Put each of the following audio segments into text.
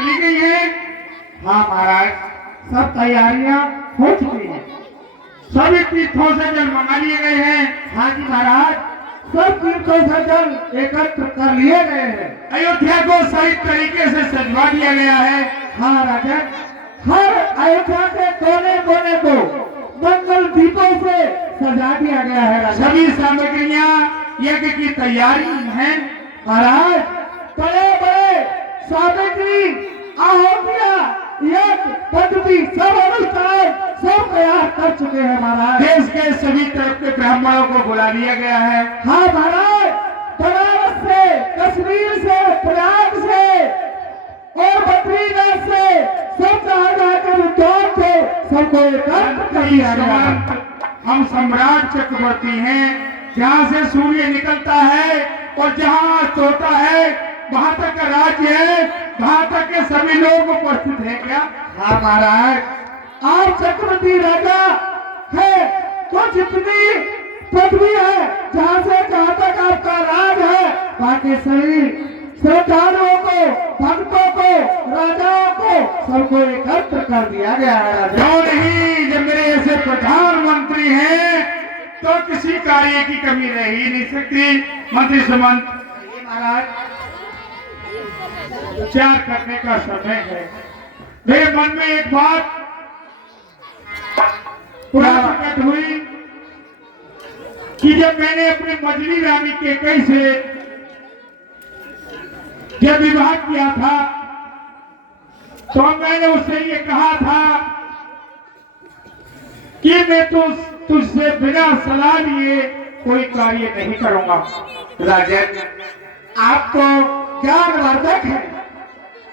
कर ली गई है? हाँ महाराज, सब तैयारियां हो चुकी हैं। सभी तीर्थों से जल मंगा लिए गए हैं। हाँ जी महाराज, सब तीर्थों से जल एकत्र कर लिए गए हैं। अयोध्या को सही तरीके से सजवा दिया गया है। हाँ राजन, हर अयोध्या के कोने कोने को मंगल दीपों से सजा दिया गया है राजन। सभी सामग्रियां यज्ञ की तैयारी है। महाराज, बड़े बड़े सामग्री, आहुतियां, यज्ञ पद्धति, सब अनुष्ठान सब तैयार कर चुके हैं महाराज। देश के सभी तरफ के ब्राह्मणों को बुला लिया गया है। हाँ महाराज, बनारस से, कश्मीर से, प्रयाग से और बद्रीनाथ से सब जहाँ के विद्वान थे सबको एकत्र कर दिया गया है। हम सम्राट चक्रवर्ती हैं। जहाँ से सूर्य निकलता है और जहाँ अस्त होता है वहां तक का राज्य है। वहां तक के सभी लोग उपस्थित हैं क्या? हाँ महाराज, आप चक्रवर्ती राजा है तो जितनी पदवी है, जहाँ से जहाँ तक आपका राज है, बाकी सभी श्रद्धालुओं को, भक्तों को, राजाओं को सबको एकत्र कर दिया गया है राजा। क्यों नहीं? जब मेरे ऐसे प्रधानमंत्री हैं तो किसी कार्य की कमी रह ही नहीं सकती। मंत्री सुमंत, महाराज, विचार करने का समय है। मेरे मन में एक बात प्रकट हुई कि जब मैंने अपनी मजली रानी केकई से जब विवाह किया था तो मैंने उससे ये कहा था कि मैं तुझसे बिना सलाह लिए कोई कार्य नहीं करूंगा। राजन, आप तो ज्ञानवर्धक है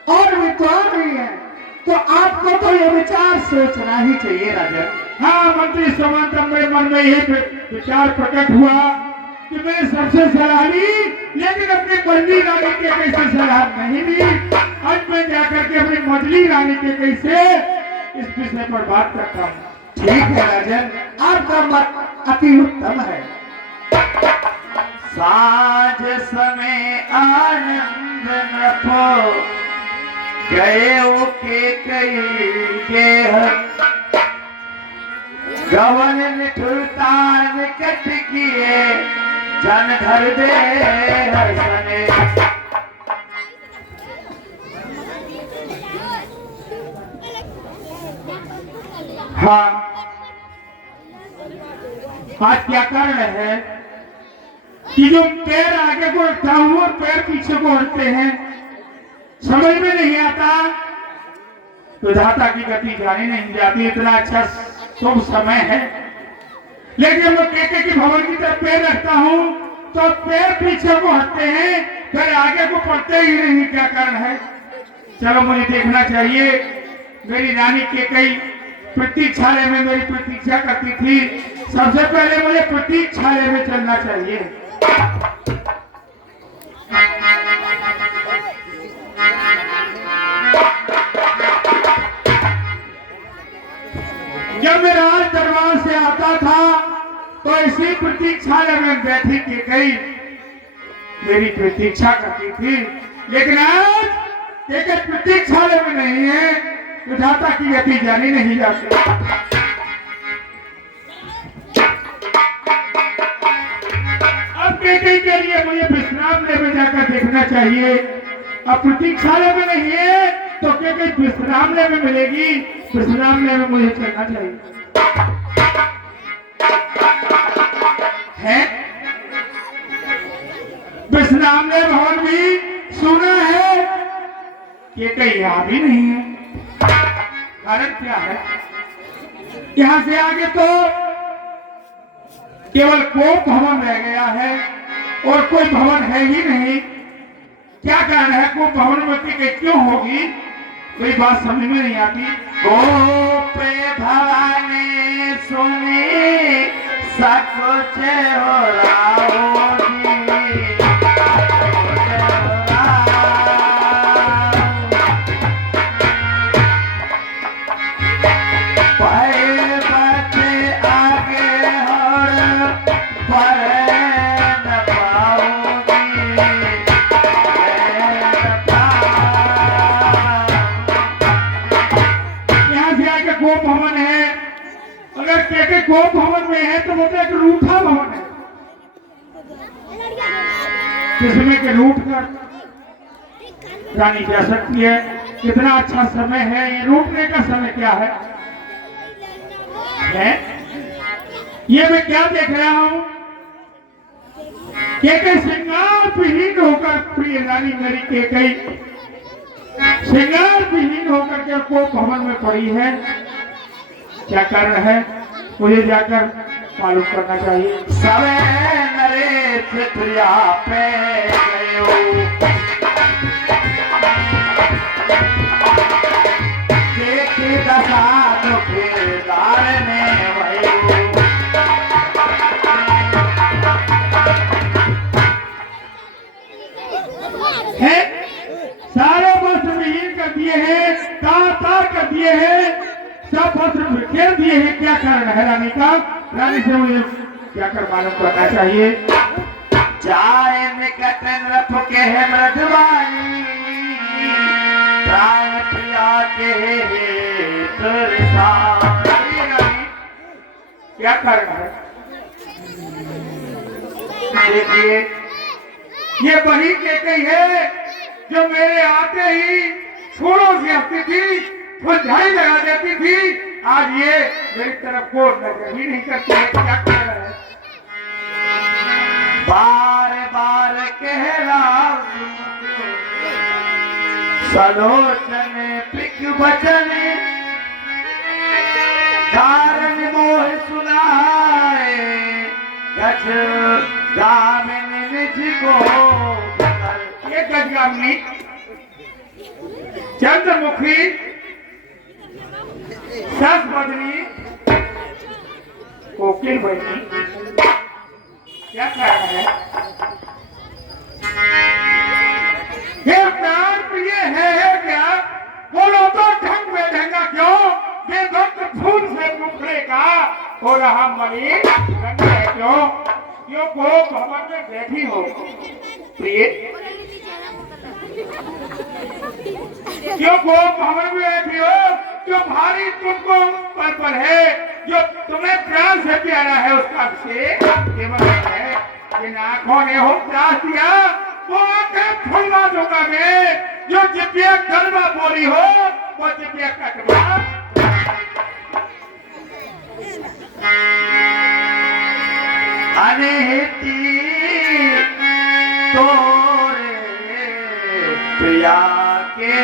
और विद्वान भी है, तो आपको तो ये विचार सोचना ही चाहिए राजन। हाँ मंत्री सुमंत, मेरे मन में यही विचार प्रकट हुआ कि मैंने सबसे सलाह ली, लेकिन अपनी मजली रानी के कैसे सलाह नहीं ली। आज मैं जाकर के अपनी मजली रानी के कैसे इस विषय पर बात करता हूँ। ठीक है राजन, आपका मत अति उत्तम है। साँझ समय आनंद न पो गए के कई के गवन निठुरतान कट किए जन धर दे हसने। हाँ, आज क्या कारण है कि जो पैर आगे को रखता हूं और पैर पीछे को हटते हैं, समझ में नहीं आता। विधाता की गति जानी नहीं जाती। इतना अच्छा शुभ समय है, लेकिन जब मैं केके की भवन की तरफ पैर रखता हूं तो पैर पीछे को हटते हैं, पैर आगे को पड़ते ही नहीं। क्या कारण है? चलो मुझे देखना चाहिए। मेरी रानी केकई प्रतीक्षालय में मेरी प्रतीक्षा करती थी। सबसे पहले मुझे प्रतीक्षालय में चलना चाहिए। जब मैं राज दरबार से आता था तो इसी प्रतीक्षालय में बैठी केकई मेरी प्रतीक्षा करती थी, लेकिन आज केकई प्रतीक्षालय में नहीं है। विधाता की गति जानी नहीं जाती। अब केकई के लिए मुझे विश्रामलय में जाकर देखना चाहिए। अब प्रतीक्षालय में नहीं है तो केकई विश्रामलय में मिलेगी। विश्रामलय में मुझे चलना चाहिए। है विश्रामलय भवन भी सुना है, केकई यहाँ भी नहीं है। कारण क्या है? यहां से आगे तो केवल कोप भवन रह गया है और कोई भवन है ही नहीं। क्या कारण है? कोप भवन में केकई क्यों होगी? कोई बात समझ में नहीं आती। गोप भवानी सुनी सकुच हो राहोगी। भवन में है तो वो तो एक रूठा भवन है, जिसमें के रूठ कर रानी जा सकती है। कितना अच्छा समय है ये, रूठने का समय क्या है? ये मैं क्या देख रहा हूं कि श्रृंगार विहीन होकर प्रिय रानी मेरी केकई श्रृंगार विहीन होकर के को भवन में पड़ी है। क्या कारण है मुझे जाकर मालूम करना चाहिए। सवे नरे पृथ्विया पे गयो, देखी दशा दुखदार में भयो। है सारे वस्त्र विहीन कर दिए हैं, तार तार कर दिए हैं, सब वस्त्र बिखेर दिए हैं। क्या कारण है रानी का? रानी से मुझे क्या कर मालूम करना चाहिए। जाए निकट रथ के है मृदवानी, प्राण प्रिया के क्या कारण है? देखिए ये वही केकई है जो मेरे आते ही छोरों से हंसती थी, फुलझड़ी लगा देती थी। आज ये मेरी तरफ को नजर ही नहीं करती है। क्या कह रहा है? बार बार कहला सलोचन पिक बचन, कारण मोह सुनाए गज गामिनी निज को। ये गजगामिनी चंद्रमुखी सस बदनी कोकिल बनी, क्या कारण है? ये प्राण प्रिय है क्या? बोलो तो ढंग में ढंगा क्यों? बेवक्त फूल से मुखड़े का हो रहा मणि रंग है क्यों? यो को भवन में बैठी हो प्रिय, क्यों को भवन में बैठी हो? जो भारी तुमको पर है, जो तुम्हें प्राण से प्यारा है, उसका अभिषेक केवल है। जिन आंखों ने हो त्रास दिया वो आंखें फुलवा दूंगा मैं। जो जिब्बिया कलमा बोली हो वो जिब्बिया कटवा। अनहिती तोरे प्रिया के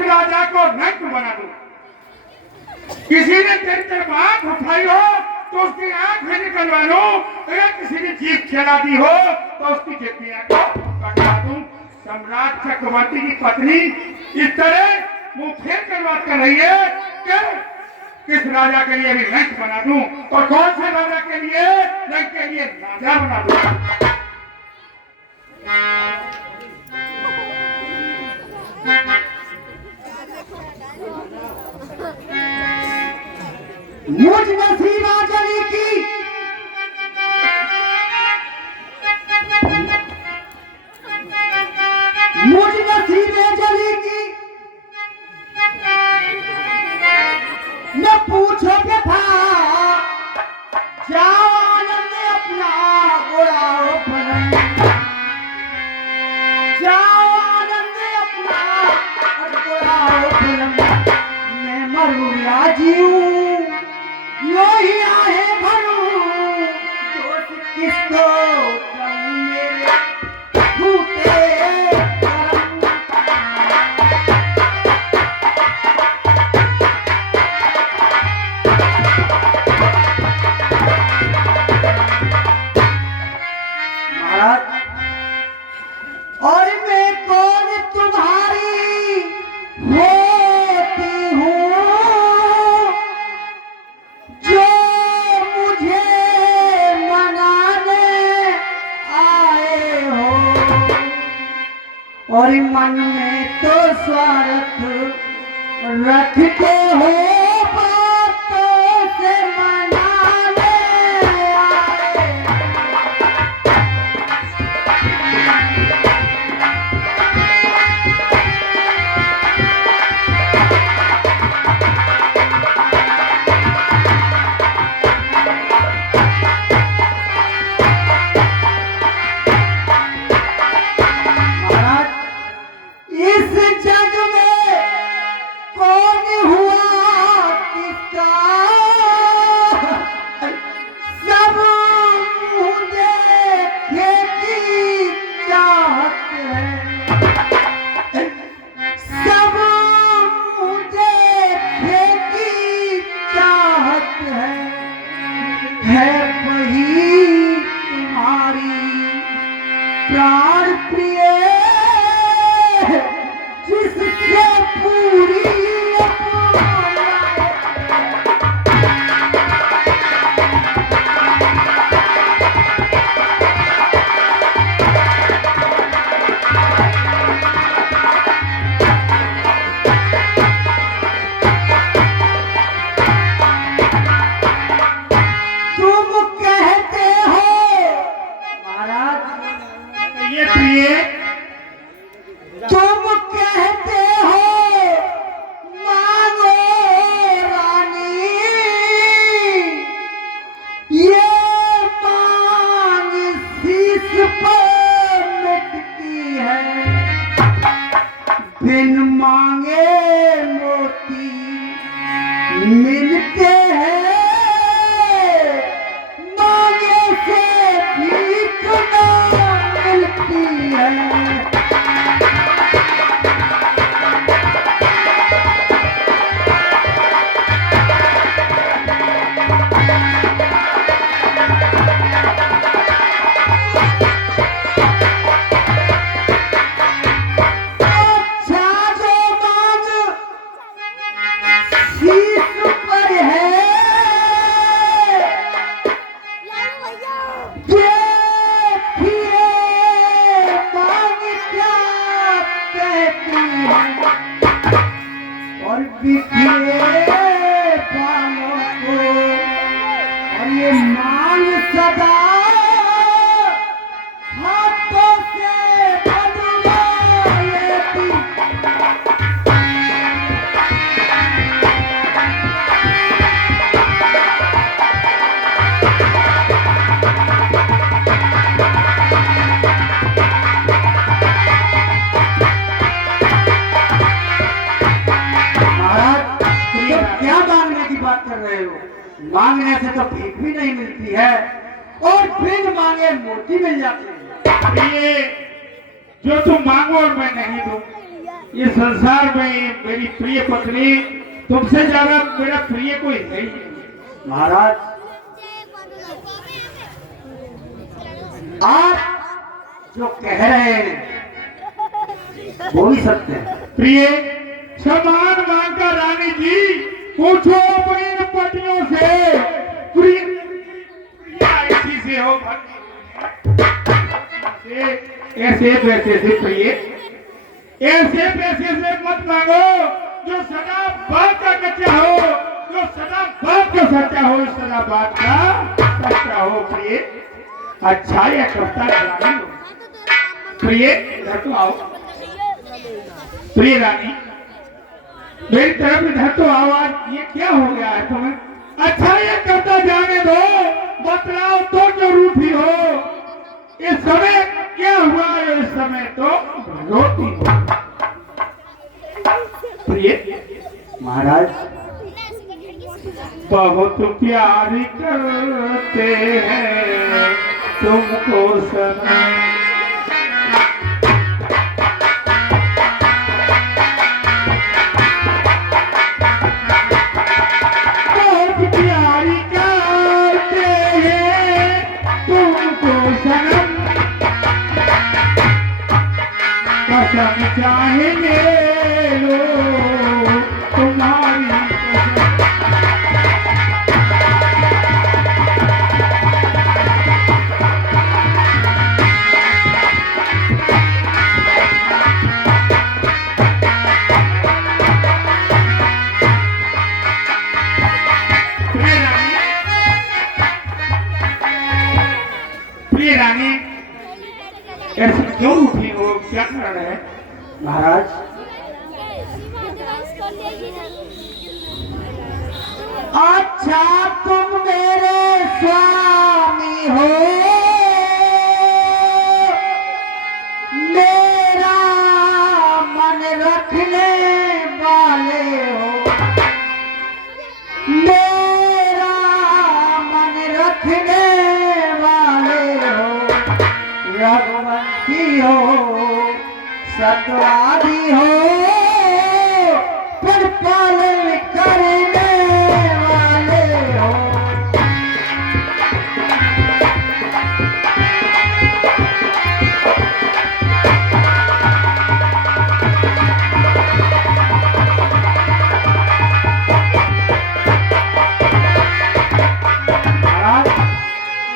राजा को रंग बना दूं। किसी ने तेरी तरफ आंख उठाई हो तो उसकी आंख में निकलवा लूं, अगर किसी ने जीभ चला दी हो तो उसकी जिब्बियां कटवा दूं। सम्राट चक्रवर्ती की पत्नी इस तरह मुंह फेर कर बात कर रही है कि किस राजा के लिए भी रंग बना दूं, और कौन से राजा के लिए? रंग के लिए राजा बना दूं। मुझ नसीबा जली की मुझ नसीबे जली की न पूछो व्यथा, जाओ आनंद अपना उड़ाओ पलंग, जाओ आनंद अपना उड़ाओ पलंग। मैं मरूं या जीऊं यो ही आहे भरूं, दोस्त किसको कहूं मेरे फूटे करम। मन में तो स्वार्थ रखते हो, बातों से मनाने आए। इस जग में कौन हुआ किसका, सब मुझे खेती चाहत है, सब मुझे खेती चाहत है वही तुम्हारी प्राण प्रिय, जिससे पूरी तुम कहते हो महाराज, ये प्रिय तुम कहते हो मांगो रानी, ये मांग शीश पर मिटती है, बिन मांगे मोती मिलते हैं, मांगे से भीख ना मिलती है। और बिखरे बालों को, और ये मांग सदा हाथों से बदला लेती। क्या मांगने की बात कर रहे हो? मांगने से तो भीख भी नहीं मिलती है, और बिन मांगे मोती मिल जाती है। ये जो तुम मांगो और मैं नहीं दूं, ये संसार में मेरी प्रिय पत्नी तुमसे ज्यादा मेरा प्रिय कोई है ही नहीं। महाराज, आप जो कह रहे हैं बोल ही सकते हैं। प्रिय समान मांगकर रानी जी पूछो अपनी इन पटियों से, प्रिय ऐसी से हो ऐसे पैसे से प्रिय, ऐसे पैसे से मत मांगो जो सदा बात का कच्चा हो, जो सदा बात का सच्चा हो, सदा बात का सच्चा हो। प्रिय अच्छा या करता रानी हो। प्रिय इधर तो आओ। प्रिय रानी मेरी तरफ इधर तो आवाज, ये क्या हो गया है तुम्हें? अच्छा ये करता जाने दो, बतलाओ तो जो रूठी हो। इस समय क्या हुआ है? इस समय तो रोती हो। प्रिय महाराज, बहुत प्यार करते हैं तुमको सनम, कसम चाहे ले लो तुम्हारी कसम। प्रिय रानी ऐसे क्यों उठी हो, क्या कारण है? महाराज अच्छा तुम मेरे स्वामी हो, मेरा मन रखने वाले हो, मेरा मन रखने वाले हो, रघुवंशी हो सतवादी हो, पर पालन करने वाले हो।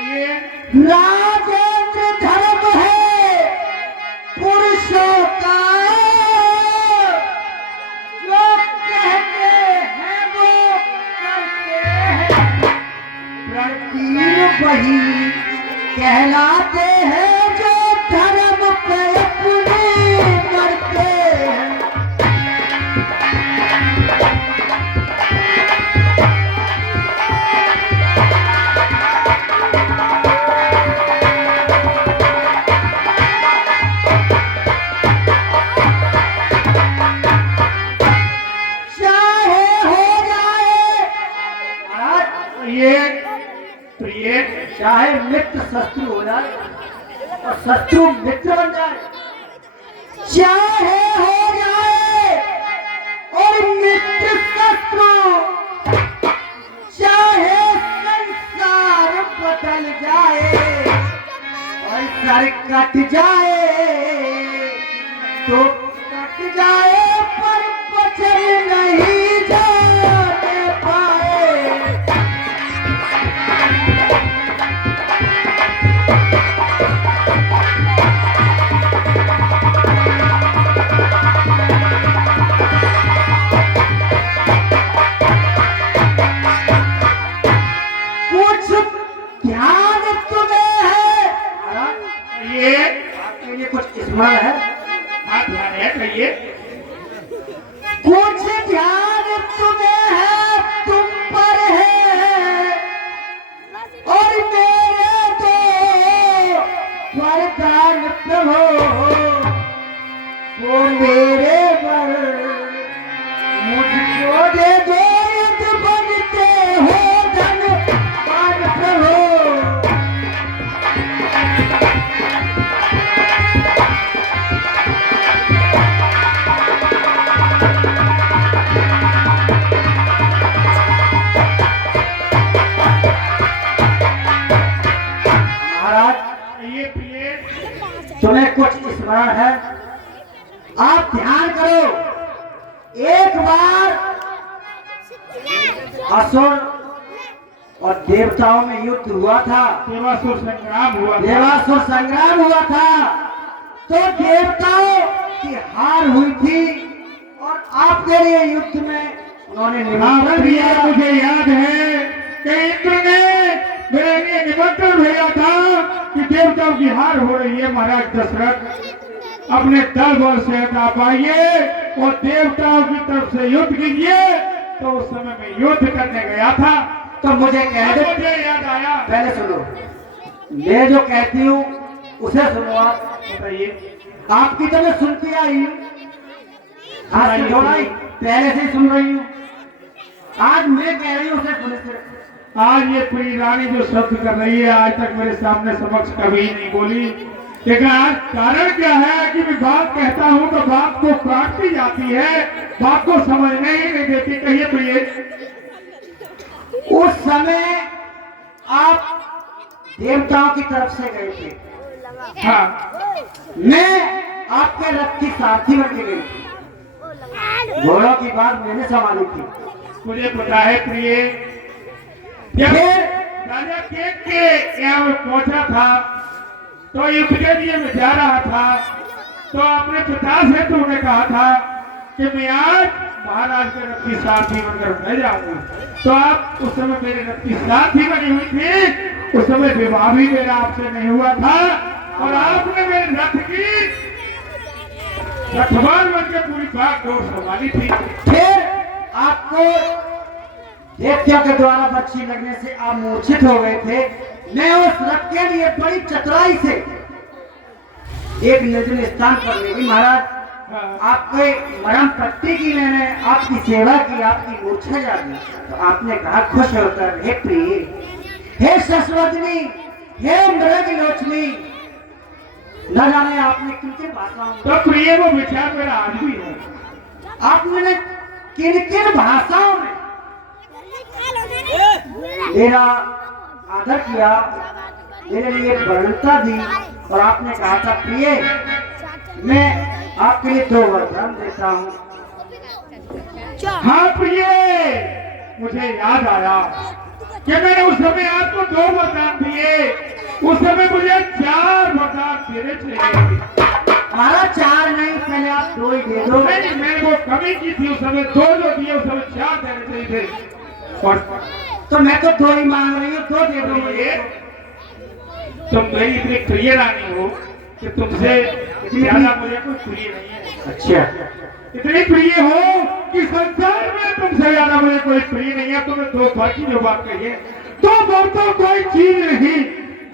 ये राजेंद्र धर्म है पुरुषों का, जो कहते हैं वो करते हैं, लड़की वही कहलाते हैं जो धर्म पे अपने मरते हैं। चाहे हो जाए ये तो ये चाहे मित्र शत्रु हो जाए और शत्रु मित्र बन जाए, चाहे हो जाए और मित्र शत्रु, चाहे संसार बदल जाए और सर कट जाए तो कट जाए, पर बचल नहीं जाने पाए। कुछ ध्यान तुम्हें है, ये कुछ स्मरण है, हाँ ध्यान है, कहिए। कुछ ध्यान तुम्हें है, तुम पर है, और मेरे दो वरदान प्रभु वो मेरे पर मुझको दे दो, युद्ध बनते हो धनवान प्रभु। महाराज ये प्रिय तुम्हें कुछ स्मरण है, आप ध्यान करो। एक बार असुर और देवताओं में युद्ध हुआ था, देवासुर संग्राम हुआ था। देवासुर संग्राम हुआ था, तो देवताओं की हार हुई थी और आपके लिए युद्ध में उन्होंने हाँ निमंत्रण प्रिय, दिया। मुझे याद है कि इंद्र ने मेरे लिए निमंत्रण भेजा था कि देवताओं की हार हो रही है, महाराज दशरथ अपने दल बल से हटा पाइए और देवताओं की तरफ से युद्ध कीजिए। तो उस समय मैं युद्ध करने गया था, तो मुझे कह अब दो, मुझे याद आया। पहले सुनो, मैं जो कहती हूँ उसे सुनो। आप बताइए। आपकी तो मैं सुनती आई हूँ, आज से थोड़ा ही पहले से ही सुन रही हूँ, आज मैं कह रही हूँ उसे सुने से। आज ये प्रिय रानी जो शब्द कर रही है, आज तक मेरे सामने समक्ष कभी नहीं बोली, लेकिन आज कारण क्या है कि मैं बात कहता हूँ तो बात को काटती जाती है, बात को समझने ही नहीं देती। कहिए प्रिय। उस समय आप देवताओं की तरफ से गए थे, हाँ मैं आपके रथ की सारथी बन के गई थी, घोड़ों की बात मैंने संभाली थी। मुझे पता है प्रिय, जब राजा केक के यहाँ पहुंचा था तो युद्धजय में जा रहा था, तो अपने पिता से तुमने कहा था कि मैं आज महाराज के रथ की सारथी बनकर मैं जाऊंगा। तो आप उस समय मेरे रथ की सारथी बनी हुई थी उस समय विवाह भी मेरा आपसे नहीं हुआ था और आपने मेरे रथ की रखवाल बन के पूरी बात दौड़ संभाली थी। फिर आपको देवताओं के द्वारा बच्ची लगने से आप मूर्छित हो गए थे। मैं उस रथ के लिए बड़ी चतुराई से एक निर्जन स्थान पर ले गई महाराज। आपके मरम पट्टी की मैंने आपकी सेवा की, आपकी मूर्छा जागी तो आपने कहा खुश होकर, हे प्रिय, हे सस्वदनी, हे मृग लोचनी, न जाने आपने किन किन भाषाओं में, तो प्रिय वो विचार मेरा आज भी है। आपने किन किन भाषाओं में मेरा आदर किया, मेरे लिए वर्णता दी और आपने कहा था प्रिय मैं आपके लिए 2 वरदान देता हूँ। हाँ प्रिय, मुझे याद आया कि मैंने उस समय आपको 2 वरदान दिए, उस समय मुझे 4 वरदान देने चाहिए। हमारा 4 नहीं, पहले आप 2 ही दे दो। नहीं, मैंने वो कमी की थी, उस समय 2 जो दिए, उस समय 4 देने चाहिए थे। और तो मैं तो 2 ही मांग रही हूँ, 2 दे दो मुझे। तुम मेरी इतनी प्रिय रानी हो कि तुमसे ज्यादा मुझे कोई प्रिय नहीं है। अच्छा, इतनी प्रिय हो कि संसार में तुमसे ज्यादा मुझे कोई प्रिय नहीं है। तुम्हें 2 भर की जो बात कही है, 2 भर तो कोई चीज नहीं,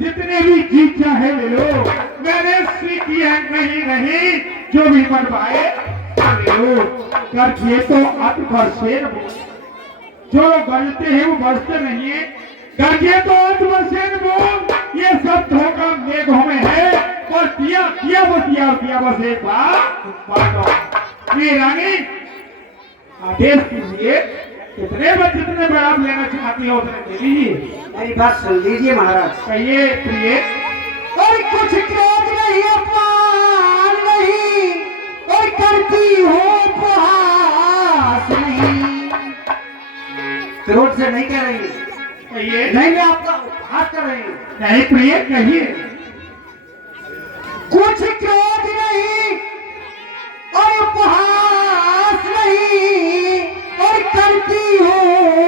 जितने भी चीज चाहे ले लो, मैंने सीखी है नहीं नहीं, जो भी मन पाए ले लो। कर ये तो अत भरसेन बोल, जो बजते हैं वो बजते नहीं है। करके तो अत भरसेन बोल, ये सब धोखा मेघों में है और दिया दिया बस एक बात ये रानी आदेश कीजिए, कितने बस जितने बड़ा आप लेना चाहती हो उतने ले लीजिए। मेरी बात सुन लीजिए महाराज। कहिए प्रिय। और कुछ क्रोध नहीं, अपमान नहीं, और करती हो उपहास नहीं। क्रोध से नहीं कह रही हूँ, कहिए। नहीं मैं आपका उपहास कर रही हूँ। नहीं प्रिय, कहिए। कुछ क्रोध नहीं और उपहास नहीं, और करती हो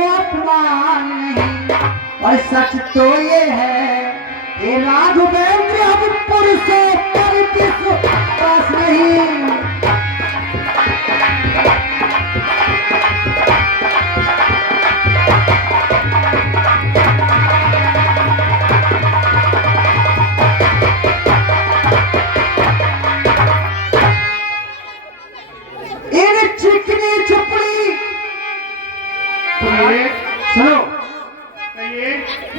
अपमान नहीं, और सच तो ये है हे राघवेंद्र, हम पुरुषों पर विश्वास नहीं। इन चिकनी चुपड़ी प्रिय, सुनो, कहिए।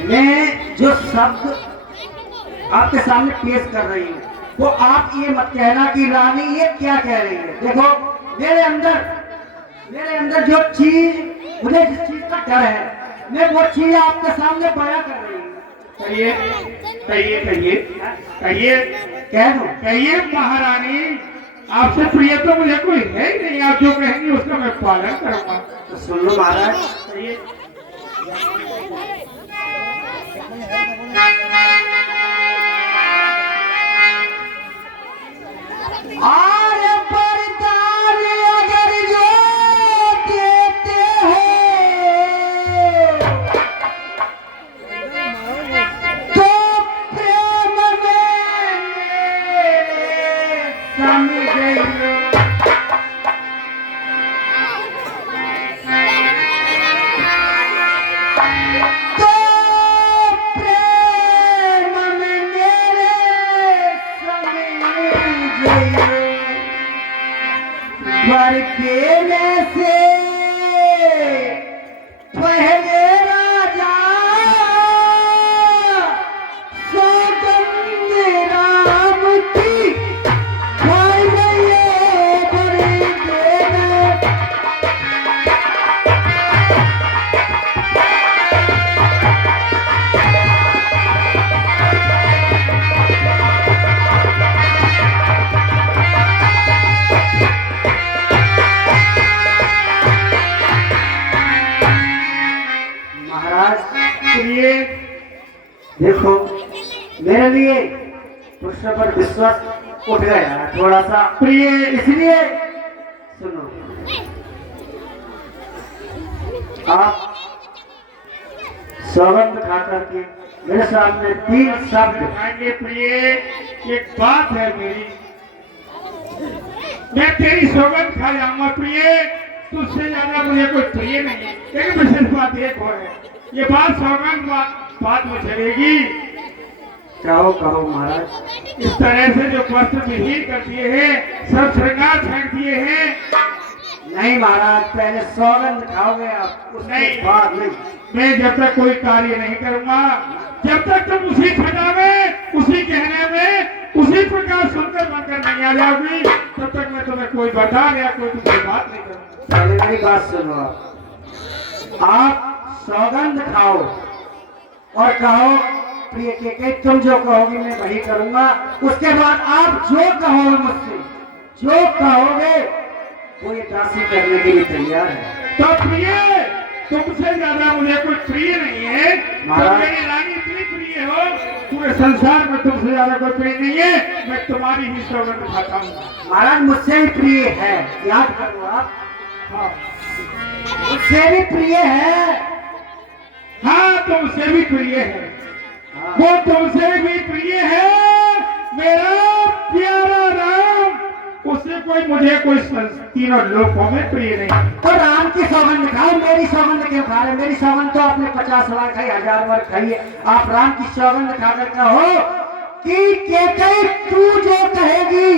मैं जो शब्द आपके सामने पेश कर रही हूँ वो आप ये मत कहना कि रानी ये क्या कह रही है। देखो मेरे अंदर जो चीज, मुझे जिस चीज का डर है, मैं वो चीज आपके सामने बयां कर रही हूँ। कहिए कहिए कहिए कहिए कह दो। कहिए महारानी, आपसे प्रिय तो मुझे कोई है ही नहीं। आप जो कहेंगे उसका मैं पालन करूंगा। तो सुन लो महाराज, कहिए। आरे वरदान अगर जो देते हो तो प्रेम में मेरे समझ तो प्रेम में मेरे पर केले से पहले राजा सौगंध राम की खाई गई बड़ी देर। महाराज प्रिय, देखो मेरे लिए पुरुषों पर विश्वास उठ गया है थोड़ा सा प्रिय, इसलिए सुनो, आप सौगंध खा करके मेरे सामने 3 शब्द। आगे प्रिय, एक बात है मेरी, मैं तेरी सौगंध खा जाऊंगा प्रिय, तुझसे ज्यादा मुझे कोई प्रिय नहीं है। लेकिन विशेष बात एक और है, ये बात सौगंध बात में चलेगी। कहो कहो महाराज। इस तरह से जो वस्त्र विहीन कर दिए हैं, सब श्रृंगार फेंक दिए हैं। नहीं महाराज, पहले सौगंध खाओगे आप, उसके नहीं। बाद नहीं। मैं जब तक कोई कार्य नहीं करूंगा, जब तक तुम उसी छटा में, उसी कहने में, उसी प्रकार सुनकर बनकर नहीं आ जाओगी, तब तक मैं तुम्हें कोई बता या कोई तुमसे बात नहीं करूंगा। पहले मेरी बात सुनो। आप सौगंध खाओ और कहो प्रिय के तुम जो कहोगे मैं वही करूंगा। उसके बाद आप जो कहोगे मुझसे, जो कहोगे वो ये दासी करने के लिए तैयार है। तो प्रिय, तुमसे ज्यादा मुझे कोई प्रिय नहीं है। तुम मेरी रानी इतनी प्रिय हो, पूरे संसार में तुमसे ज्यादा कोई प्रिय नहीं है। मैं तुम्हारी ही सौगंध खाता हूँ। महाराज मुझसे भी प्रिय है, याद करो आप। हाँ, मुझसे भी प्रिय है। हाँ, तुमसे भी प्रिय है। हाँ। वो तुमसे भी प्रिय है, मेरा प्यारा राम। उससे कोई मुझे कोई तीनों लोकों में प्रिय नहीं। तो राम की सौगंध खाओ, मेरी सौगंध क्यों खा रहे? मेरी सौगंध तो आपने 50 बार खाई, 1000 बार खाई है। आप राम की सौगंध खाकर कहो कि केकई तू जो कहेगी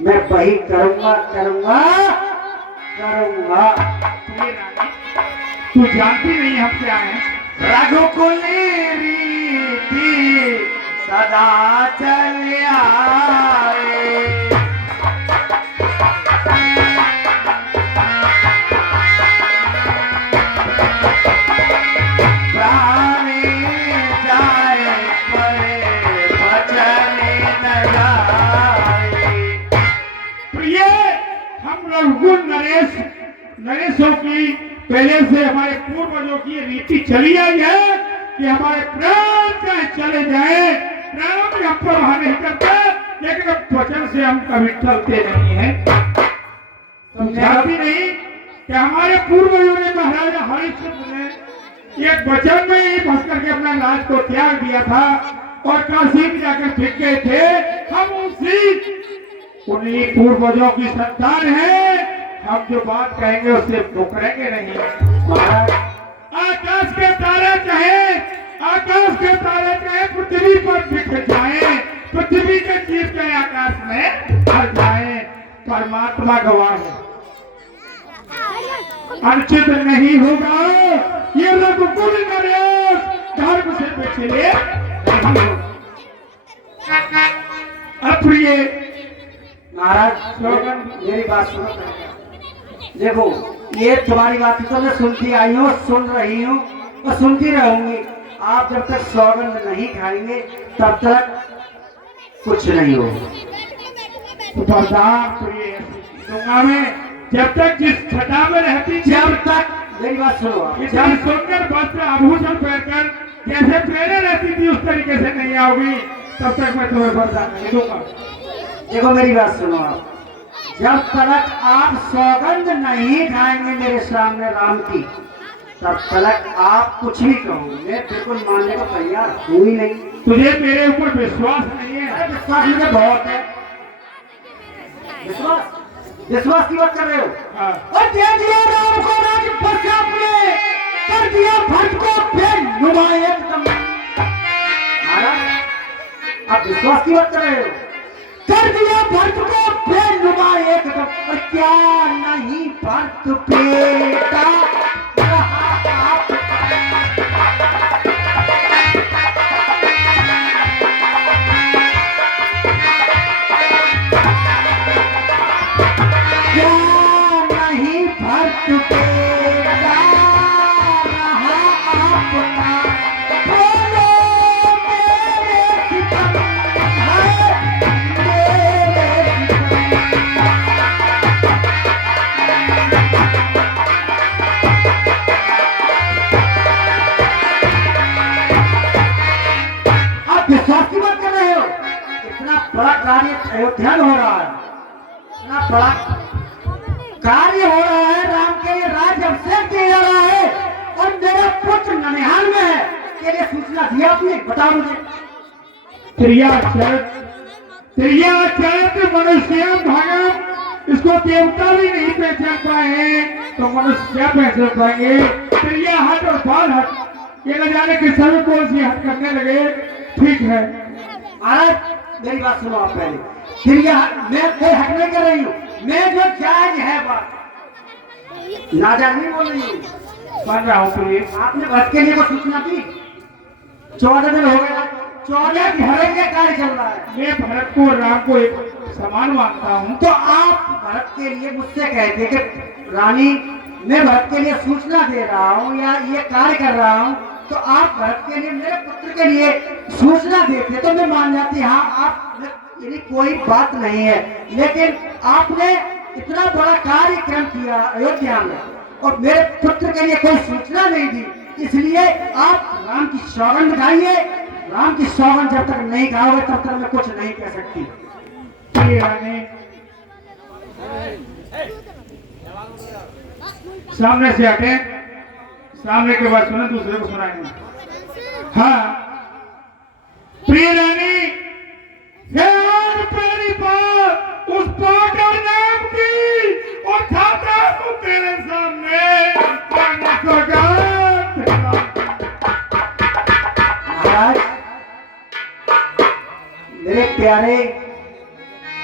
मैं वही करूंगा करूंगा करूंगा। प्रिय रानी, तू जानती नहीं हम क्या है। रघुकुल रीति सदा चल आए, प्राणी जाए परे बचन न जाए। प्रिय, हम रघुकुल नरेशों की पहले से हमारे पूर्वजों की रीति चली आई है कि हमारे प्राण चाहे चले जाए, प्राणों में हम परवाह नहीं करते, लेकिन अब वचन से हम कभी टलते नहीं हैं। तुम जानती नहीं कि हमारे पूर्वजों ने, महाराजा हरिश्चंद्र ने एक वचन में ही फंस करके अपना राज को त्याग दिया था और काशी में जाकर टिक गए थे। हम उन्हीं पूर्वजों की संतान हैं। हम जो बात कहेंगे उससे मुकरेंगे नहीं। आकाश के तारे चाहे पृथ्वी पर बिखर जाए, पृथ्वी के जीव चाहे आकाश में भर जाए, परमात्मा गवाह है, अर्चित नहीं होगा। ये रघुकुल नरेश धर्म से पिछले नहीं होगा। अप्रिय महाराज मेरी बात सुनो। देखो ये तुम्हारी बात तो मैं सुनती आई हूँ, सुन रही हूँ और सुनती रहूंगी। आप जब तक सौगंध नहीं खाएंगे तब तक कुछ नहीं होगा। तो बरदान प्रिय दूंगा मैं, जब तक जिस छटा में रहती, जब तक मेरी बात सुनो आप। जब सुंदर वस्त्र आभूषण पहनकर जैसे पहले रहती थी उस तरीके से नहीं आओगी, तब तक मैं तुम्हें वरदान नहीं दूंगा। देखो मेरी बात सुनो आप। जब तक आप सौगंध नहीं खाएंगे मेरे सामने राम की, तब तक आप कुछ भी कहो मैं बिल्कुल मानने को तैयार हूँ ही नहीं। तुझे मेरे ऊपर विश्वास नहीं है? अरे विश्वास मुझे बहुत है। विश्वास की बात कर रहे हो? हाँ। और दे दिया राम को राज पर आपने, कर दिया भक्त को बेनुमा एकदम। महाराज आप विश्वास की बात कर रहे हो? कर दिया भक्त को बेनुमा एकदम। और क्या नहीं भक्त बेटा बड़ा कार्य अयोध्या में हो रहा है, इतना बड़ा कार्य हो रहा है। राम के लिए राज अभिषेक किया जा रहा है और मेरा पुत्र ननिहाल में है। के लिए सूचना दिया आपने? बताओ मुझे। त्रियाचरित मनुष्य भगवान, इसको देवता भी नहीं पहचान पाए तो मनुष्य क्या पहचान पाएंगे? त्रिया हट और बाल हट, ये न जाने कि सभी कौन सी हट करने लगे। ठीक है महाराज मेरी बात सुनो आप पहले। त्रिया मैं कोई हट नहीं कर रही हूँ, मैं जो जायज है बात नाजायज नहीं बोल रही हूँ। मान रहा हूँ। प्रिय आपने भरत के लिए वो सूचना दी, 14 दिन हो गया, 14 घरे का कार्य चल रहा है। मैं भरत को और राम को एक समान मानता हूँ। तो आप भरत के लिए मुझसे कहते कि रानी मैं भरत के लिए सूचना दे रहा हूँ या ये कार्य कर रहा हूँ, तो आप भरत के लिए मेरे पुत्र के लिए सूचना देते तो मैं मान जाती हाँ आप यदि कोई बात नहीं है। लेकिन आपने इतना बड़ा कार्यक्रम किया अयोध्या में और मेरे पुत्र के लिए कोई सूचना नहीं दी, इसलिए आप राम की सौगंध खाइए। राम की सौगंध जब तक नहीं खाओगे तब तक मैं कुछ नहीं कह सकती। प्रिय रानी, सामने से हटे, सामने के बाद सुने, दूसरे को सुनाएंगे। हाँ प्रिय रानी, पहली बात उस पागल नाम की और खाता को तेरे सामने महाराज मेरे प्यारे,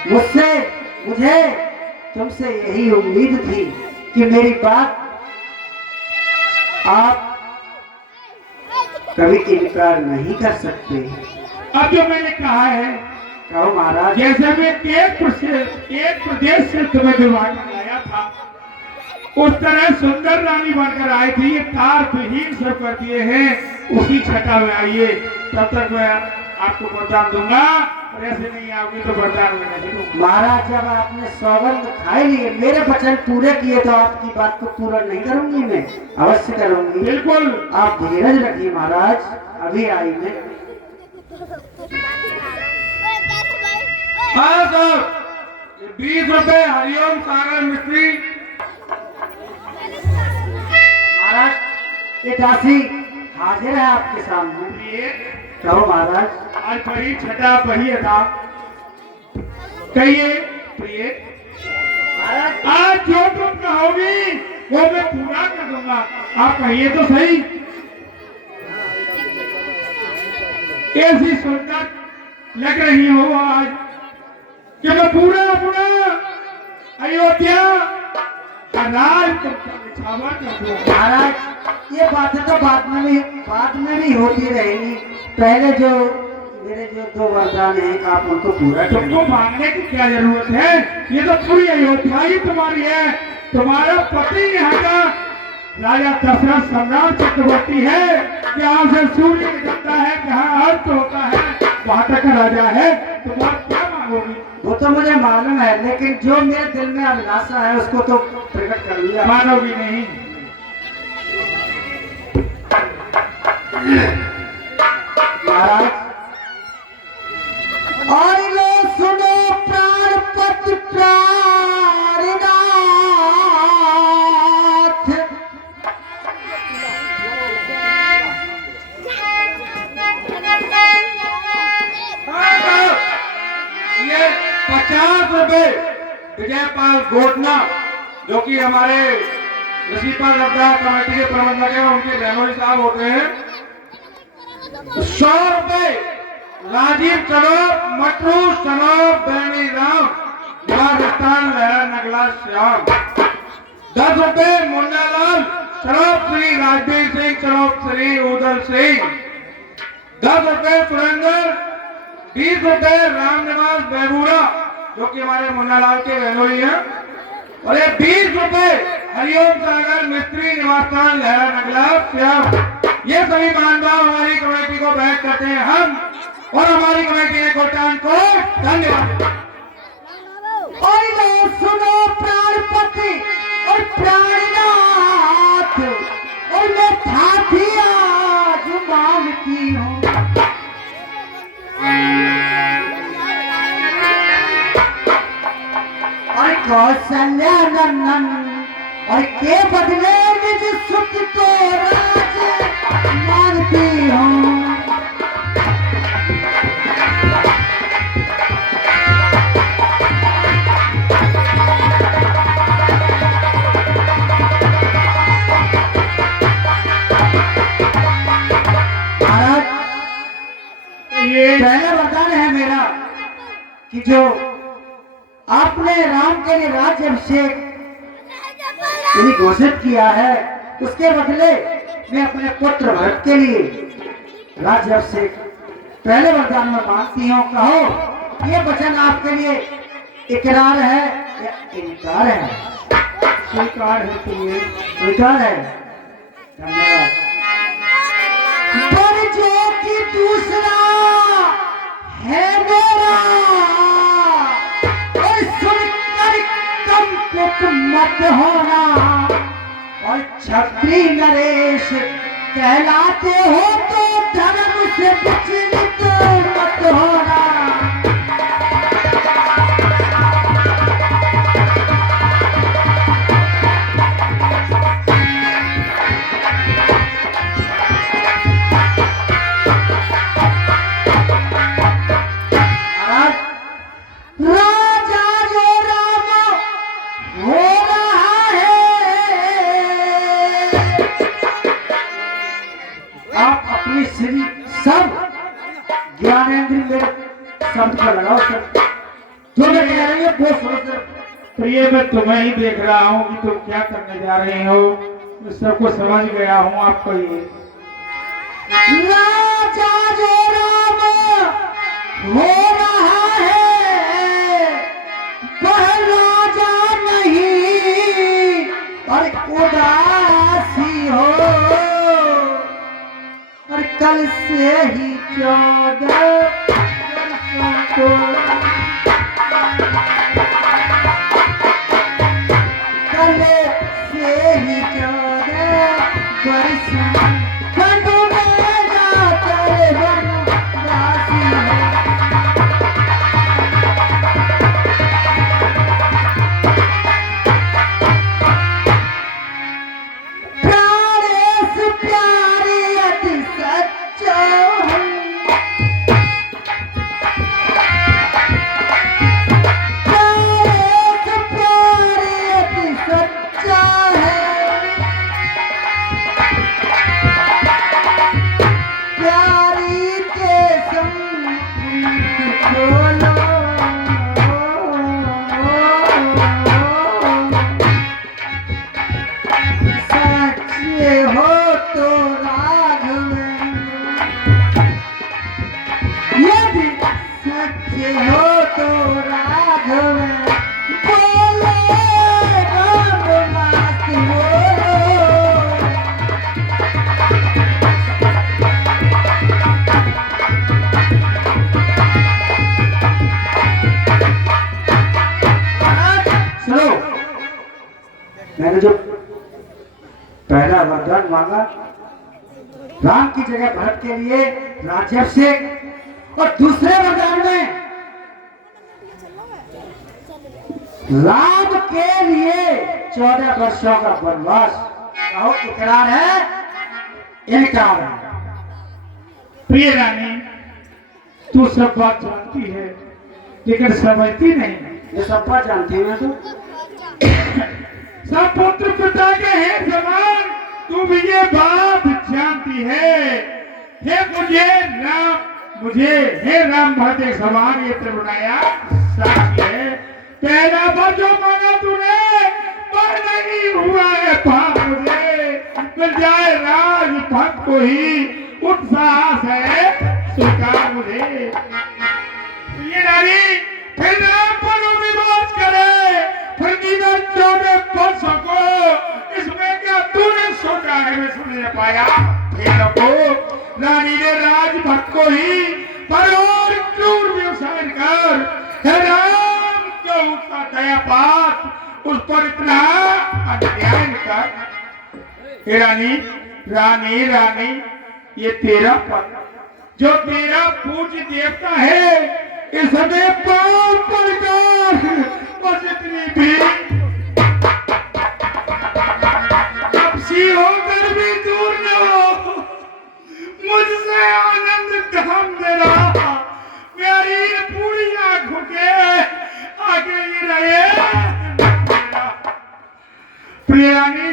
मुझे तुमसे यही उम्मीद थी कि मेरी बात आप कभी इनकार नहीं कर सकते। अब जो मैंने कहा है, कहो महाराज। जैसे मैं एक प्रदेश से तुम्हें विवाह कर लाया था, उस तरह सुंदर रानी बनकर आई थी। ये तार विहीन सब कर दिए हैं, उसी छटा में आइए, तब तक मैं आपको वरदान दूंगा। और ऐसे नहीं आओगे तो वरदान में नहीं दूंगा। महाराज जब आपने सौगंध खाई लिए, मेरे वचन पूरे किए, तो आपकी बात को पूरा नहीं करूंगी, मैं अवश्य करूंगी। बिल्कुल आप धीरज रखिए महाराज, अभी आई मैं। हाँ सर, 20 रुपए हरिओम सागर मिस्त्री। महाराज ये दासी हाजिर है आपके सामने। कहो महाराज। आज बड़ी छठा बही था, कहिए प्रिय। महाराज आज जो तुम कहोगी वो मैं पूरा कर दूंगा, आप कहिए तो सही। कैसी सुंदर लग रही हो आज कि मैं पूरा अपना अयोध्या का राज छावा कर दूं। महाराज ये बातें तो बाद में भी होती रहेंगी। पहले जो मेरे जो 2 वरदान हैं आप उनको पूरा करें। तुमको मांगने की क्या जरूरत है? ये तो पूरी अयोध्या ही तुम्हारी है। तुम्हारा पति यहाँ का राजा दशरथ सम्राट चक्रवर्ती है। यहाँ से सूर्य निकलता है, जहाँ अर्थ होता है वहां तक का राजा है। तुम और क्या मांगोगी? वो तो मुझे मालूम है, लेकिन जो मेरे दिल में अभिलाषा है उसको तो प्रकट कर लिया। मानोगी नहीं। महाराज और लो सुनो प्राणपत प्राणनाथ, ये 50 रुपए विजयपाल घोटना, जो कि हमारे नसीबा लब्धा कमेटी के प्रबंधक हैं, उनके बहनोई साहब होते हैं। 100 रुपए राजीव चलोप मटरू सनोप बैनी राम राजस्थान लहरा नगला श्याम। 10 रुपए मुन्नालाल सरोप श्री राजवीर सिंह सरोप श्री उदल सिंह। 10 रुपए सुरेंद्र। 20 रुपए रामनिवास बेगूरा, जो कि हमारे मुन्नालाल के बहनोई हैं। और ये 20 रुपए हरिओम सागर मिस्त्री निवासस्थान लहरा नगला श्याम। ये सभी मानभाव हमारी कमेटी को बैठ करते हैं हम, और हमारी कमेटी ने कोटान को धन्यवाद। और लो सुनो प्राणपति और प्राणनाथ, और मैं ठाठी आज मांगती हूँ। और कौशल्या नंदन और के बदले निज सुख को राज मांगती हूँ। कहिए। पहला वरदान है मेरा कि जो आपने राम के लिए राज्य अभिषेक घोषित किया है, उसके बदले मैं अपने पुत्र भरत के लिए राज्य अभिषेक पहले वरदान में मांगती हूँ। कहो ये वचन आपके लिए इकरार है या इनकार है? स्वीकार है तुम्हें। स्वीकार है। धन्यवाद। पर जो कि दूसरा है मेरा, और सुनकर कंपित मत होना, और छत्री नरेश कहलाते हो तो धर्म से विचलित मत होना। राजा जो राम हो रहा है, आप अपनी श्री सब ज्ञानेंद्र मेरे शब्द पर लगाओ सर। जो मैं कह रही हूँ वो सुनो सर। प्रिय, मैं तुम्हें ही देख रहा हूँ कि तुम क्या करने जा रहे हो। मैं सबको समझ गया हूँ। आपको ये राजा जो राम हो रहा है, वह राजा नहीं और उदासी हो, और कल से ही 14 वर्षों को, कल से ही 14 वर्षों कंडू में जाकर वनवासी हो। प्यारे से प्यारे अति सच्चा है, प्यारे से प्यारे अति सच्चा है, प्यारी के संग बोलो, सच्चे हो तो राघव, यदि सच्चे हो तो राघव, बोलो रामदास बोलो। सुनो, मैंने जो पहला वरदान मांगा राम की जगह भरत के लिए राज्याभिषेक, और दूसरे वरदान में राम के लिए 14 वर्षों का वनवास। कहो इकरार है इनकार है? प्रिय रानी, तू सब बात जानती है लेकिन समझती नहीं। ये सब बात जानती हूँ मैं तो। सब पुत्र पिता के हैं समान, तू भी ये बात जानती है। हे राम भरत एक समान ये त्रिगुणाया साक्षी है। पहला बार जो मांगा तूने पर नहीं हुआ है पाप, मुझे मिल जाए राज भक्त को ही उत्साह है स्वीकार मुझे। ये नारी फिर राम पर विवाद करे, फिर निधन 14 वर्षों को, इसमें क्या तूने सोचा है? मैं समझ नहीं पाया। को रानी ने राज भक्त को ही पर और क्रूर व्यवसाय कर राम क्यों उसका दया पात उस पर इतना अन्याय कर। रानी रानी रानी, ये तेरा पद जो तेरा पूज्य देवता है, इसमें पाप पड़कर बस इतनी भी अपसी होकर भी दूर न हो। मुझसे आनंद काम दे रहा, मेरी पूरी आंखों के आगे ही रहे। प्रिय रानी,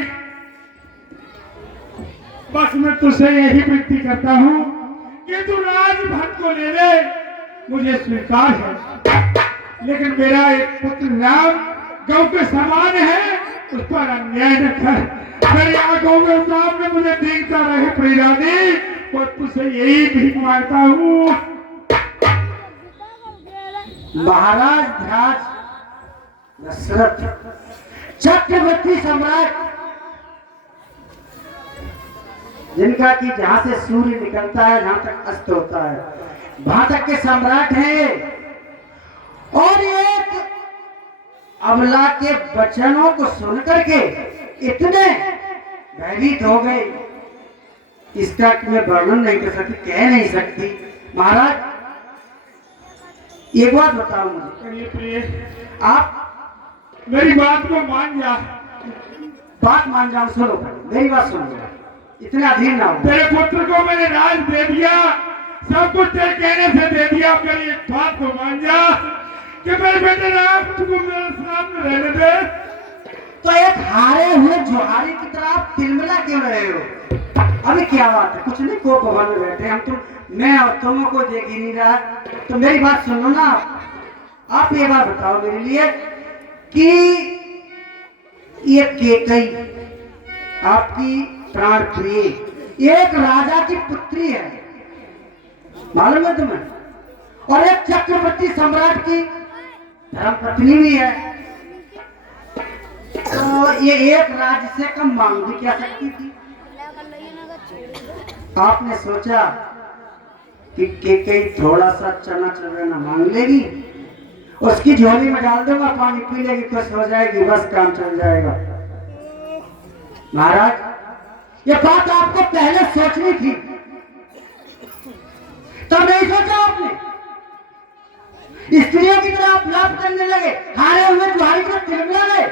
बस मैं तुझसे यही विनती करता हूँ कि कि तू राजभट को ले ले, मुझे स्वीकार है, लेकिन मेरा एक पुत्र राम गौ के समान है, उस पर अन्याय न कर। मेरी आंखों के सामने मुझे देखता रहे प्रियरानी, और तुझसे यही भीख मांगता हूँ। महाराज ध्यान दशरथ चक्रवर्ती सम्राट, जिनका कि जहां से सूर्य निकलता है जहां तक अस्त होता है वहां तक के सम्राट हैं, और एक अबला के वचनों को सुनकर के इतने भयभीत हो गए, इसका मैं वर्णन नहीं कर सकती, कह नहीं सकती। महाराज एक बात बताओ मुझे, प्रिय आप मेरी बात को मान जा। बात मान जाओ, सुनो मेरी बात सुनो, इतना अधीर ना हो। तेरे पुत्र को मैंने राज दे दिया, सब कुछ तेरे कहने से दे दिया, मेरी एक बात को मान जा कि मेरे बेटे राम तुमको मेरे सामने रहने दे। तो एक हारे हुए जुहारी की तरह आप तिलमिला क्यों रहे हो? अभी क्या बात है, कुछ नहीं, को भवन में बैठे हम, तुम मैं और तुम को देख ही नहीं रहा, तो मेरी बात सुन लो ना। आप ये बात बताओ मेरे लिए कि ये केकई आपकी प्राण प्रिय एक राजा की पुत्री है, मालूम है तुम्हें, और एक चक्रवर्ती सम्राट की धर्मपत्नी भी है, तो ये एक राज्य से कम मांग भी क्या सकती थी? आपने सोचा कि केकई थोड़ा सा चना चवरना मांग लेगी, उसकी झोली में डाल दूंगा, पानी पी लेगी, खुश हो जाएगी, बस काम चल जाएगा। महाराज ये बात आपको पहले सोचनी थी, तब नहीं सोचा आपने? स्त्रियों की तरह आप लाभ करने लगे, हारे हुए जुहारी की तरह तिलमिला गए।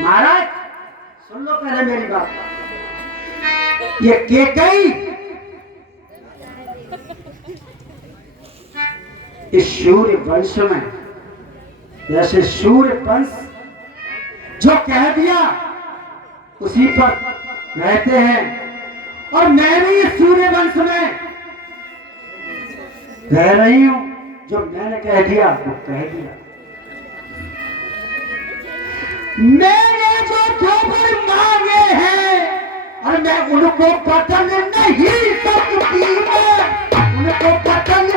महाराज सुन लो पहले मेरी बात, ये केकई इस सूर्य वंश में, जैसे सूर्य वंश जो कह दिया उसी पर रहते हैं, और मैं भी इस सूर्य वंश में रह रही हूं, जो मैंने कह दिया वो कह दिया। मैंने जो खबर मांगे हैं और मैं उनको पसंद नहीं सकती, मैं उनको पसंद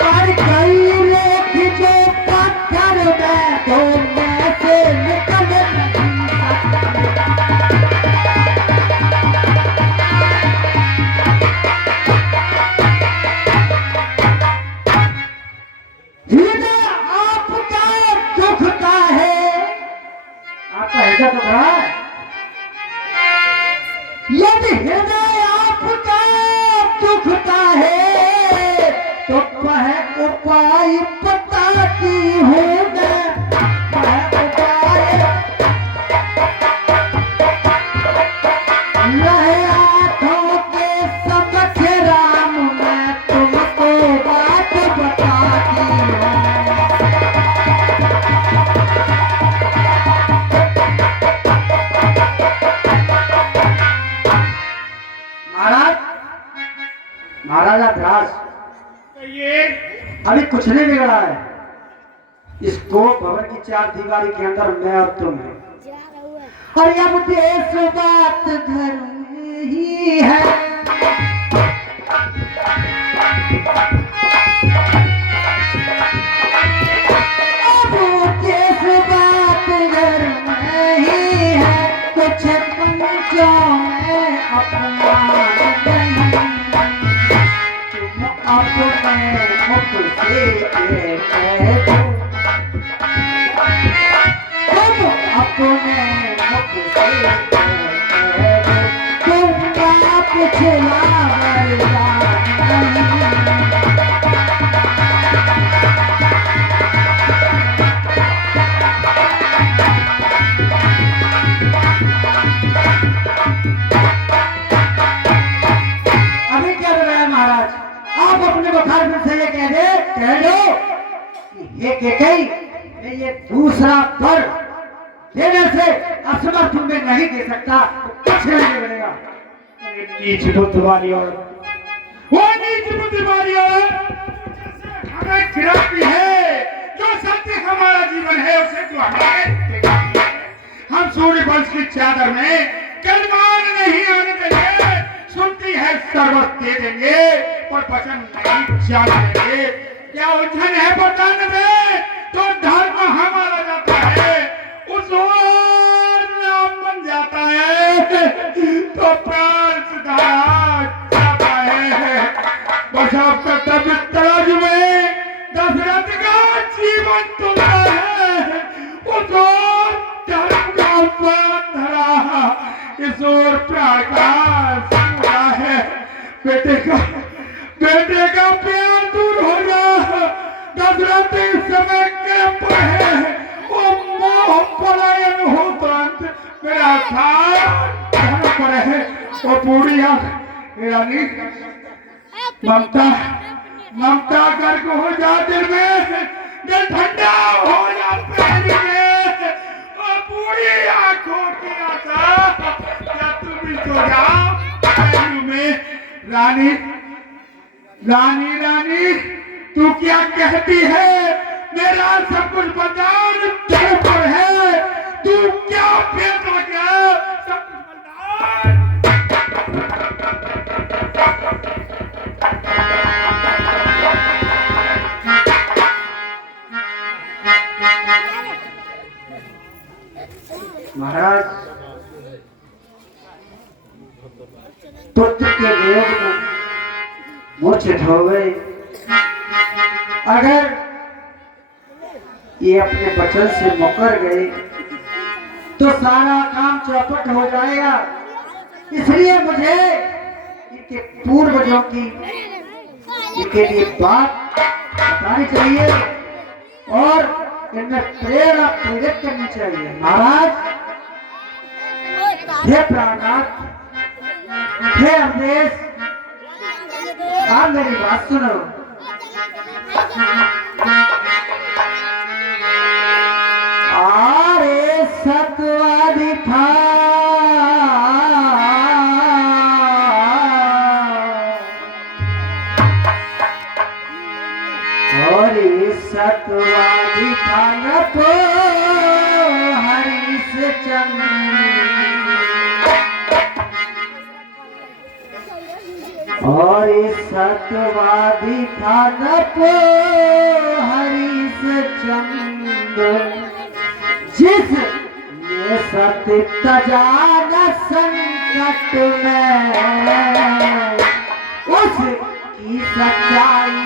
पर कई रेख जो पत्थर में तो मैं से निकल तो रहा, यदि हृदय आपका दुखता है तो वह उपाय बताती हूँ मैं, वह उपाय रहे आंखों के समक्ष राम, मैं तुमको बात बताती हूँ। महाराजा ध्रास ये अभी कुछ नहीं बिगड़ा है, इसको भवन की चार दीवारी के अंदर मैं और तुम है, और अब देश बात घर में ही है, अब देश बात घर में ही है, कुछ पंचों में अपमान अपने मुख से कह दो, तुम अपने मुख से कह दो, तुमका पिछला वरदान अभी क्या कर रहे हैं महाराज? आप अपने बुखार में से ये कह दो कि ये केकई ये दूसरा पर देने से अगर तुम्हें नहीं दे सकता तो कुछ नहीं मिलेगा। नीच बुद्धि वाली औरत, वो नीच बुद्धि वाली औरत हमें खिलाती है। जो सत्य हमारा जीवन है उसे जो हमारे हम सूर्य वंश की चादर में कलमान नहीं आने देंगे। सुनती है शरबत दे देंगे पर वचन नहीं जाने देंगे। क्या उलझन है वचन में तो धर्म हमारा जाता है, उस ओर नाम बन जाता है तो प्राण सुधार जाता है। बस आपका तब तराजू में दशरथ का जीवन तुलना है, उस ओर धर्म का उपवास धरा, इस ओर प्यार का सूरा है। बेटे का प्यार दूर हो रहा, दशरथ इस समय कैंप है, वो मोह पलायन हो तुरंत मेरा था पर है। वो पूरी रानी ममता गर्क हो जा दिल में, दिल ठंडा हो जा पहली में। वो पूरी आंखों की आशा क्या तुम भी सो जाओ पहलू में। रानी तू क्या कहती है? मेरा सब कुछ बलिदान तेरे पर है, तू क्या फैसला किया? सब कुछ बलिदान। महाराज, पुत्र के वियोग में मूर्छित हो गए। अगर ये अपने वचन से मुकर गए तो सारा काम चौपट हो जाएगा। इसलिए मुझे इनके पूर्वजों की इनके लिए बात बतानी चाहिए और इनमें प्रेरणा प्रेरित करनी चाहिए। महाराज, हे प्राणनाथ, हे अवधेश, आप मेरी बात सुनो। आरे सतवादी था और सतवादी था न तो हरीश चंद्र और सतवादी था न तो हरीश चंद्र जिसने सत्य तजाना संकट में उसकी सच्चाई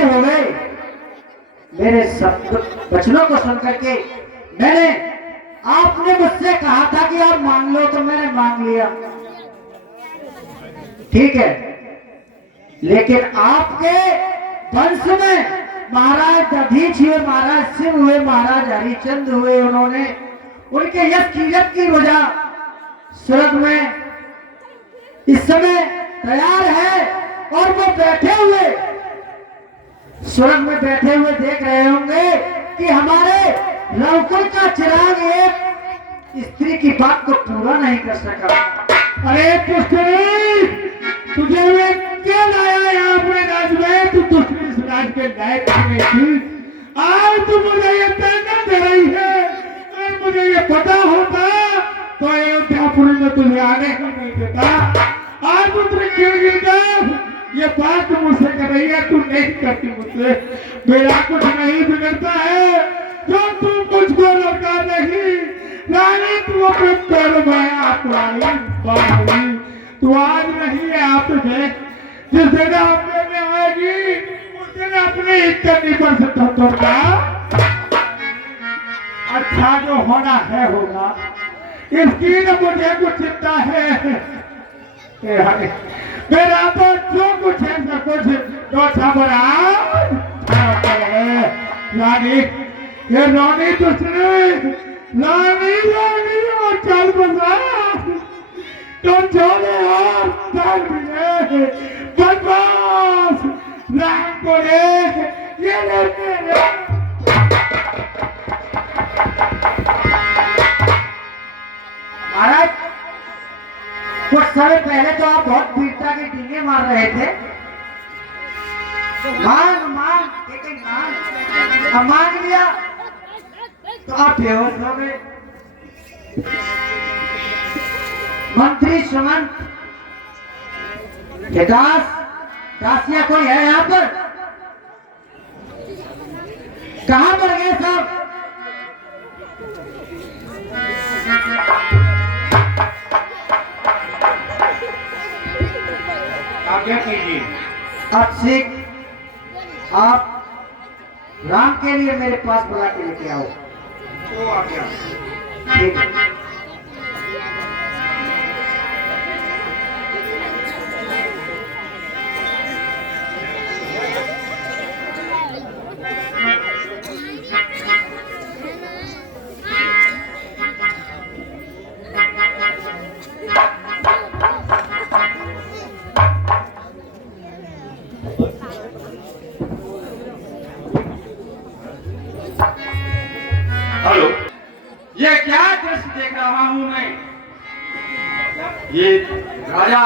स्थिर हो गए। मेरे शब्द वचनों को सुन करके मैंने, आपने मुझसे कहा था कि आप मांग लो, तो मैंने मांग लिया, ठीक है। लेकिन आपके वंश में महाराज दधीच हुए, महाराज सिंह हुए, महाराज हरिचंद हुए, उन्होंने उनके यश कीरत की वजह स्वर्ग में इस समय तैयार है, और वो बैठे हुए स्वर्ग में बैठे हुए देख रहे होंगे कि हमारे लवकुश का चिराग एक स्त्री की बात को पूरा नहीं कर सका। अरे पुष्करी, तुझे वे क्या लाया यहाँ अपने राज में? तू दूसरे इस राज के लायक नहीं थी, आज तू मुझे ये ताकत दे रही है। अगर मुझे ये पता होता तो अयोध्यापुरी में तुझे आने ही नहीं देता। आज तू गिर ये बात मुझसे कर रही है, तू नहीं करती मुझसे। मेरा कुछ नहीं बिगड़ता है जो तू मुझको लड़का नहीं। रानी तू अपने पैरों में आप तू आज नहीं है, आप तुझे जिस दिन आपके में आएगी उस दिन अपनी करनी पर से तोड़ना। अच्छा जो होना है होगा, इसकी न मुझे कुछ चिंता है। मेरा तो जो कुछ है सब कुछ तो रानी, ये रानी तो सुने, रानी रानी और चल बसा तो छोड़े और चल मिले बदमाश राम को ले ये ले। महाराज कुछ समय पहले तो आप बहुत वीरता के डींगे मार रहे थे। मांग मांग लेकिन मांग, अब मांग लिया तो आप बेहोश हो गए। मंत्री सुमंत विकास दासिया कोई है यहाँ पर? कहाँ पर गए सब? आज्ञा कीजिए। अब सिख आप राम के लिए मेरे पास बुला के लेके आओ। तो आज्ञा। ठीक है। हेलो, ये क्या दृश्य देख रहा हूं मैं? ये राजा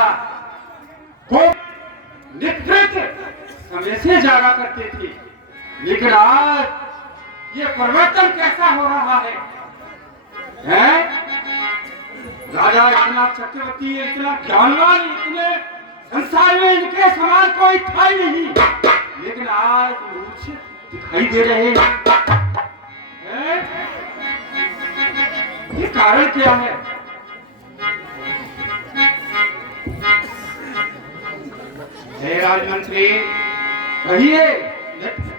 को निकृत हमेशा जागा करते थे, लेकिन आज ये परिवर्तन कैसा हो रहा है? हैं? राजा इतना चक्रवर्ती, इतना ज्ञानवान, इतने संसार में इनके समान कोई था ही नहीं, लेकिन आज मूर्छित दिखाई दे रहे हैं। ये कारण क्या है? हे राजमंत्री, कहिए।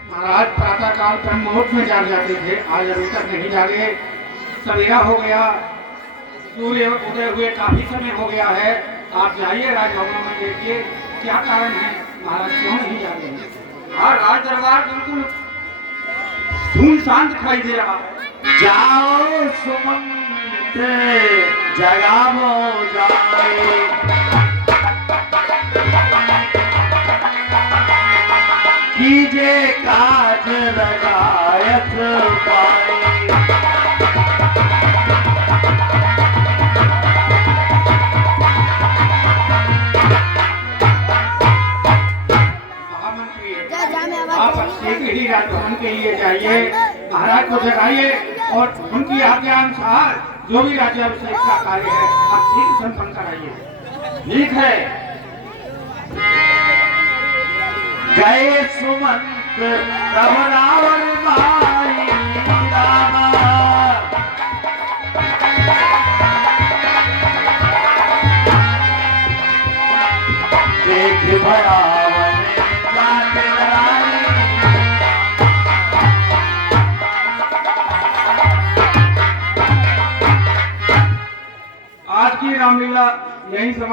महाराज प्रातः काल ब्रह्म मुहूर्त में जाग जाते थे, आज अभी तक नहीं जागे। सवेरा हो गया, सूर्य उदय हुए काफी समय हो गया है। आप जाइए राजभवन में, देखिए क्या कारण है, महाराज क्यों नहीं जागे? हाँ, राज दरबार बिल्कुल सुनसान दिखाई दे रहा है। जाओ सुमंत जगावो जाए, कीजे काज लगायत पाए। आप शीघ्र ही राजभवन के लिए जाइए, महाराज को जगाइए और उनकी आज्ञा अनुसार जो भी राज्याभिषेक का कार्य है आप शीघ्र संपन्न कराइए। ठीक है। गए सुमंत तब रावण भाई रामा, देख भयावन जान लड़ाई। रामलीला यहीं समाप्त।